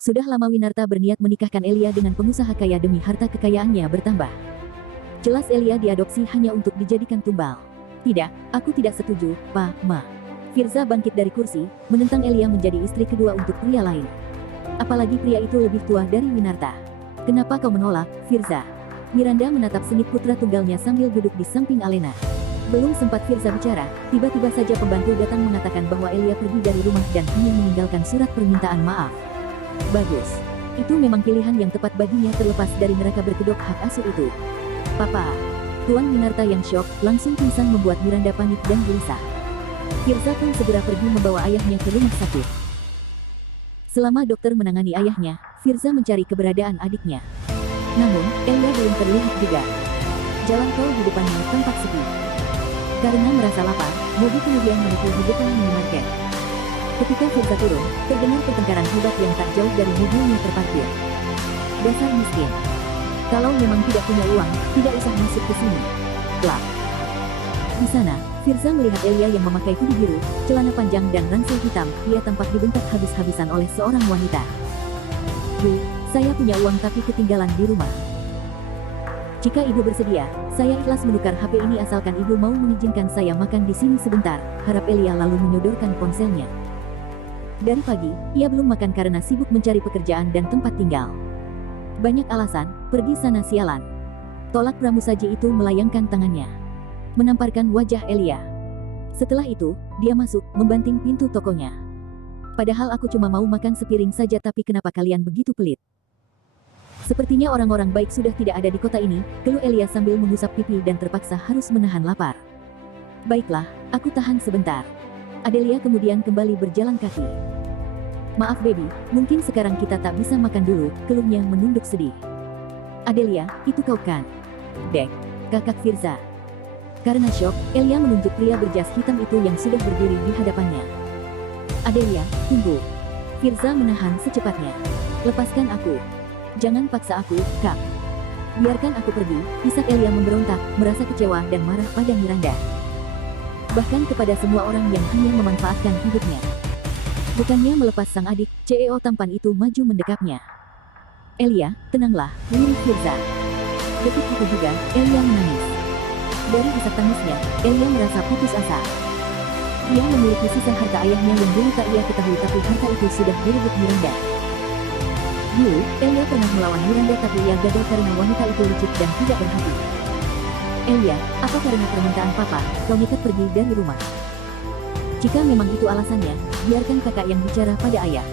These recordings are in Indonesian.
Sudah lama Winarta berniat menikahkan Elia dengan pengusaha kaya demi harta kekayaannya bertambah. Jelas Elia diadopsi hanya untuk dijadikan tumbal. Tidak, aku tidak setuju, Pa, Ma. Firza bangkit dari kursi, menentang Elia menjadi istri kedua untuk pria lain. Apalagi pria itu lebih tua dari Winarta. Kenapa kau menolak, Firza? Miranda menatap sengit putra tunggalnya sambil duduk di samping Alena. Belum sempat Firza bicara, tiba-tiba saja pembantu datang mengatakan bahwa Elia pergi dari rumah dan hanya meninggalkan surat permintaan maaf. Bagus. Itu memang pilihan yang tepat baginya terlepas dari neraka berkedok hak asuh itu. Papa. Tuan Winarta yang syok, langsung pingsan membuat Miranda panik dan gelisah. Firza pun segera pergi membawa ayahnya ke rumah sakit. Selama dokter menangani ayahnya, Firza mencari keberadaan adiknya. Namun, Elia belum terlihat juga. Jalan tol di depannya tampak sepi. Karena merasa lapar, Bobby kemudian menuju di depan minimarket. Ketika Firza turun, terdengar pertengkaran hebat yang tak jauh dari mobilnya terparkir. Dasar miskin. Kalau memang tidak punya uang, tidak usah masuk ke sini. Plak. Di sana, Firza melihat Elia yang memakai hoodie biru, celana panjang dan ransel hitam. Ia tampak dibentak habis-habisan oleh seorang wanita. Bu, saya punya uang tapi ketinggalan di rumah. Jika ibu bersedia, saya ikhlas menukar HP ini asalkan ibu mau mengizinkan saya makan di sini sebentar, harap Elia lalu menyodorkan ponselnya. Dari pagi, ia belum makan karena sibuk mencari pekerjaan dan tempat tinggal. Banyak alasan, pergi sana sialan. Tolak pramusaji itu melayangkan tangannya, menamparkan wajah Elia. Setelah itu, dia masuk, membanting pintu tokonya. Padahal aku cuma mau makan sepiring saja tapi kenapa kalian begitu pelit? Sepertinya orang-orang baik sudah tidak ada di kota ini, keluh Elia sambil mengusap pipi dan terpaksa harus menahan lapar. Baiklah, aku tahan sebentar. Adelia kemudian kembali berjalan kaki. Maaf baby, mungkin sekarang kita tak bisa makan dulu, keluhnya menunduk sedih. Adelia, itu kau kan? Dek, kakak Firza. Karena syok, Elia menunjuk pria berjas hitam itu yang sudah berdiri di hadapannya. Adelia, tunggu. Firza menahan secepatnya. Lepaskan aku. Jangan paksa aku, Kak. Biarkan aku pergi, isak Elia memberontak, merasa kecewa dan marah pada Miranda. Bahkan kepada semua orang yang hanya memanfaatkan hidupnya. Bukannya melepas sang adik, CEO tampan itu maju mendekapnya. Elia, tenanglah, lirik Firza. Detik itu juga, Elia menangis. Dari isak tangisnya, Elia merasa putus asa. Ia memiliki sisa harta ayahnya yang dulu tak ia ketahui tapi harta itu sudah direbut Miranda. Dulu, Elia pernah melawan Miranda tapi ia gagal karena wanita itu licik dan tidak berhati. Elia, apa karena permintaan papa, kau nekat pergi dari rumah? Jika memang itu alasannya, biarkan kakak yang bicara pada ayah.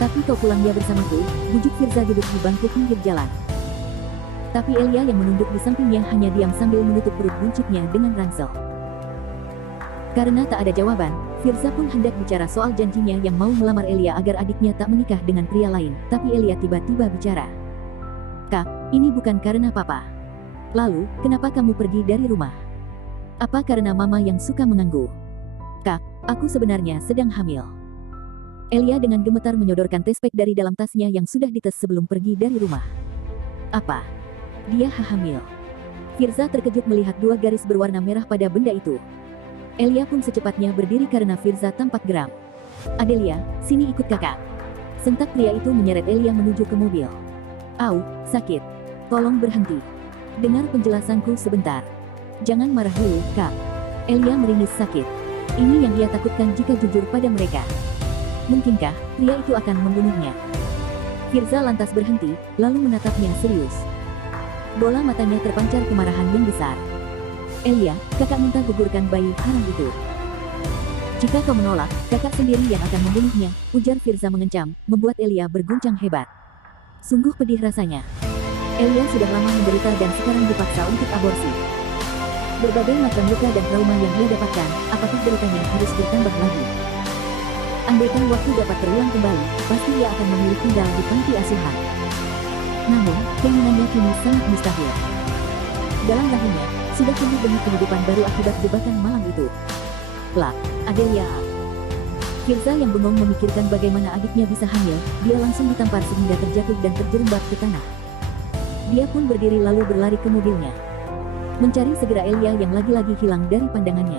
Tapi kau pulang ya bersamaku, bujuk Firza duduk di bangku pinggir jalan. Tapi Elia yang menunduk di sampingnya hanya diam sambil menutup perut buncitnya dengan ransel. Karena tak ada jawaban, Firza pun hendak bicara soal janjinya yang mau melamar Elia agar adiknya tak menikah dengan pria lain, tapi Elia tiba-tiba bicara. Kak, ini bukan karena papa. Lalu, kenapa kamu pergi dari rumah? Apa karena mama yang suka mengganggu? Kak, aku sebenarnya sedang hamil. Elia dengan gemetar menyodorkan tespek dari dalam tasnya yang sudah dites sebelum pergi dari rumah. Apa? Dia hamil. Firza terkejut melihat 2 garis berwarna merah pada benda itu. Elia pun secepatnya berdiri karena Firza tampak geram. Adelia, sini ikut kakak. Sentak pria itu menyeret Elia menuju ke mobil. Au, sakit. Tolong berhenti. Dengar penjelasanku sebentar. Jangan marah dulu, Kak. Elia meringis sakit. Ini yang ia takutkan jika jujur pada mereka. Mungkinkah pria itu akan membunuhnya? Firza lantas berhenti, lalu menatapnya serius. Bola matanya terpancar kemarahan yang besar. Elia, kakak minta gugurkan bayi haram itu. Jika kau menolak, kakak sendiri yang akan membunuhnya, ujar Firza mengencam, membuat Elia berguncang hebat. Sungguh pedih rasanya. Elia sudah lama menderita dan sekarang dipaksa untuk aborsi. Berbagai macam luka dan trauma yang ia dapatkan, apakah deritanya harus bertambah lagi? Andaikan waktu dapat terulang kembali, pasti ia akan memilih tinggal di panti asuhan. Namun, keinginannya kini sangat mustahil. Dalam rahimnya, sudah tumbuh benih kehidupan baru akibat jebakan malam itu. Plak, Adelia. Firza yang bengong memikirkan bagaimana adiknya bisa hamil, dia langsung ditampar sehingga terjatuh dan terjerembab ke tanah. Dia pun berdiri lalu berlari ke mobilnya. Mencari segera Elia yang lagi-lagi hilang dari pandangannya.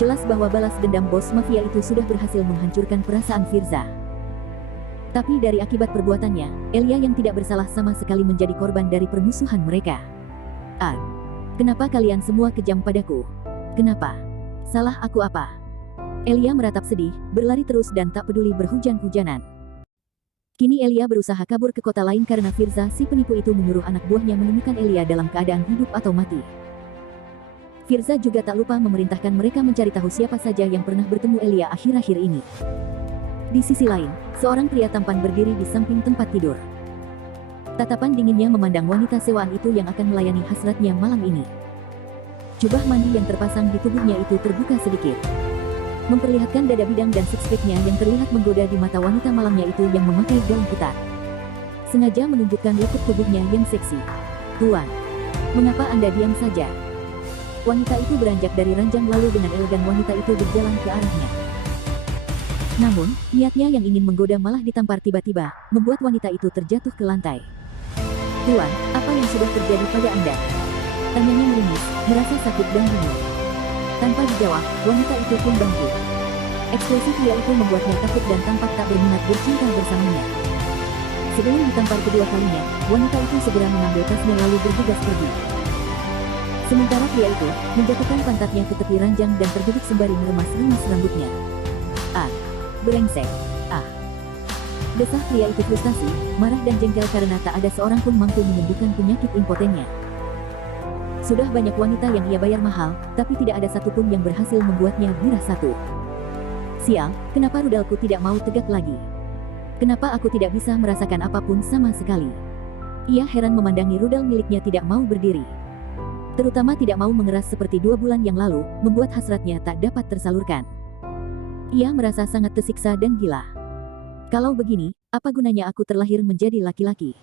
Jelas bahwa balas dendam bos mafia itu sudah berhasil menghancurkan perasaan Firza. Tapi dari akibat perbuatannya, Elia yang tidak bersalah sama sekali menjadi korban dari permusuhan mereka. Ah, kenapa kalian semua kejam padaku? Kenapa? Salah aku apa? Elia meratap sedih, berlari terus dan tak peduli berhujan-hujanan. Kini Elia berusaha kabur ke kota lain karena Firza si penipu itu menyuruh anak buahnya menemukan Elia dalam keadaan hidup atau mati. Firza juga tak lupa memerintahkan mereka mencari tahu siapa saja yang pernah bertemu Elia akhir-akhir ini. Di sisi lain, seorang pria tampan berdiri di samping tempat tidur. Tatapan dinginnya memandang wanita sewaan itu yang akan melayani hasratnya malam ini. Jubah mandi yang terpasang di tubuhnya itu terbuka sedikit, memperlihatkan dada bidang dan six-pack-nya yang terlihat menggoda di mata wanita malamnya itu yang memakai gaun ketat. Sengaja menunjukkan lekuk tubuhnya yang seksi. "Tuan, mengapa Anda diam saja?" Wanita itu beranjak dari ranjang lalu dengan elegan wanita itu berjalan ke arahnya. Namun, niatnya yang ingin menggoda malah ditampar tiba-tiba, membuat wanita itu terjatuh ke lantai. "Tuan, apa yang sudah terjadi pada Anda?" Tanyanya meringis, merasa sakit dan bingung. Tanpa dijawab, wanita itu pun bangkit. Ekspresi pria itu membuatnya takut dan tampak tak berminat bercinta bersamanya. Sebelum ditampar kedua kalinya, wanita itu segera mengambil tasnya lalu bergegas pergi. Sementara pria itu menjatuhkan pantatnya ke tepi ranjang dan terduduk sembari meremas-remas rambutnya. "Ah, brengsek! Ah!" Desah pria itu frustasi, marah dan jengkel karena tak ada seorang pun mampu menyembuhkan penyakit impotennya. Sudah banyak wanita yang ia bayar mahal, tapi tidak ada satupun yang berhasil membuatnya birah satu. Sial, kenapa rudalku tidak mau tegak lagi? Kenapa aku tidak bisa merasakan apapun sama sekali? Ia heran memandangi rudal miliknya tidak mau berdiri. Terutama tidak mau mengeras seperti 2 bulan yang lalu, membuat hasratnya tak dapat tersalurkan. Ia merasa sangat tersiksa dan gila. Kalau begini, apa gunanya aku terlahir menjadi laki-laki?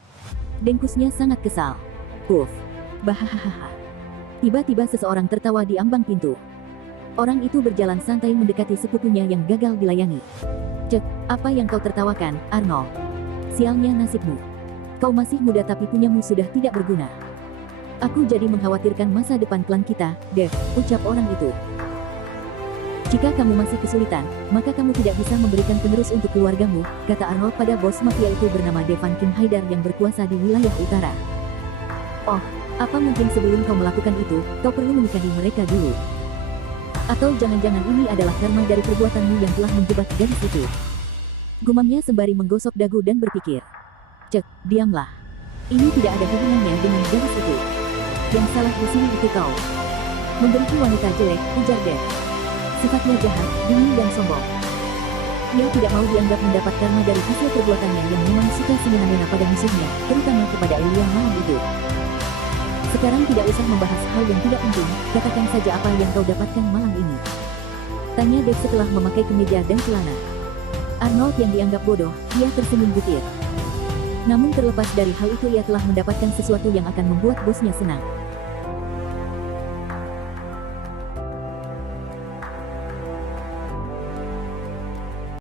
Dengkusnya sangat kesal. Puff. Bahahaha. Tiba-tiba seseorang tertawa di ambang pintu. Orang itu berjalan santai mendekati sepupunya yang gagal dilayani. "Cek, apa yang kau tertawakan, Arnold? Sialnya nasibmu. Kau masih muda tapi punyamu sudah tidak berguna. Aku jadi mengkhawatirkan masa depan klan kita, Dev," ucap orang itu. "Jika kamu masih kesulitan, maka kamu tidak bisa memberikan penerus untuk keluargamu," kata Arnold pada bos mafia itu bernama Devan King Haidar yang berkuasa di wilayah utara. "Oh, apa mungkin sebelum kau melakukan itu, kau perlu menikahi mereka dulu? Atau jangan-jangan ini adalah karma dari perbuatanmu yang telah menjebak gadis itu?" Gumamnya sembari menggosok dagu dan berpikir. "Cek, diamlah. Ini tidak ada hubungannya dengan gadis itu. Yang salah di sini itu kau. Memberiku wanita jelek," ujar Dev. Sifatnya jahat, dingin dan sombong. Ia tidak mau dianggap mendapat karma dari hasil perbuatannya yang memang suka semena-mena pada musuhnya, terutama kepada Elia malam itu. "Sekarang tidak usah membahas hal yang tidak penting, katakan saja apa yang kau dapatkan malam ini," tanya Dev setelah memakai kemeja dan celana. Arnold yang dianggap bodoh, ia tersenyum getir. Namun terlepas dari hal itu ia telah mendapatkan sesuatu yang akan membuat bosnya senang.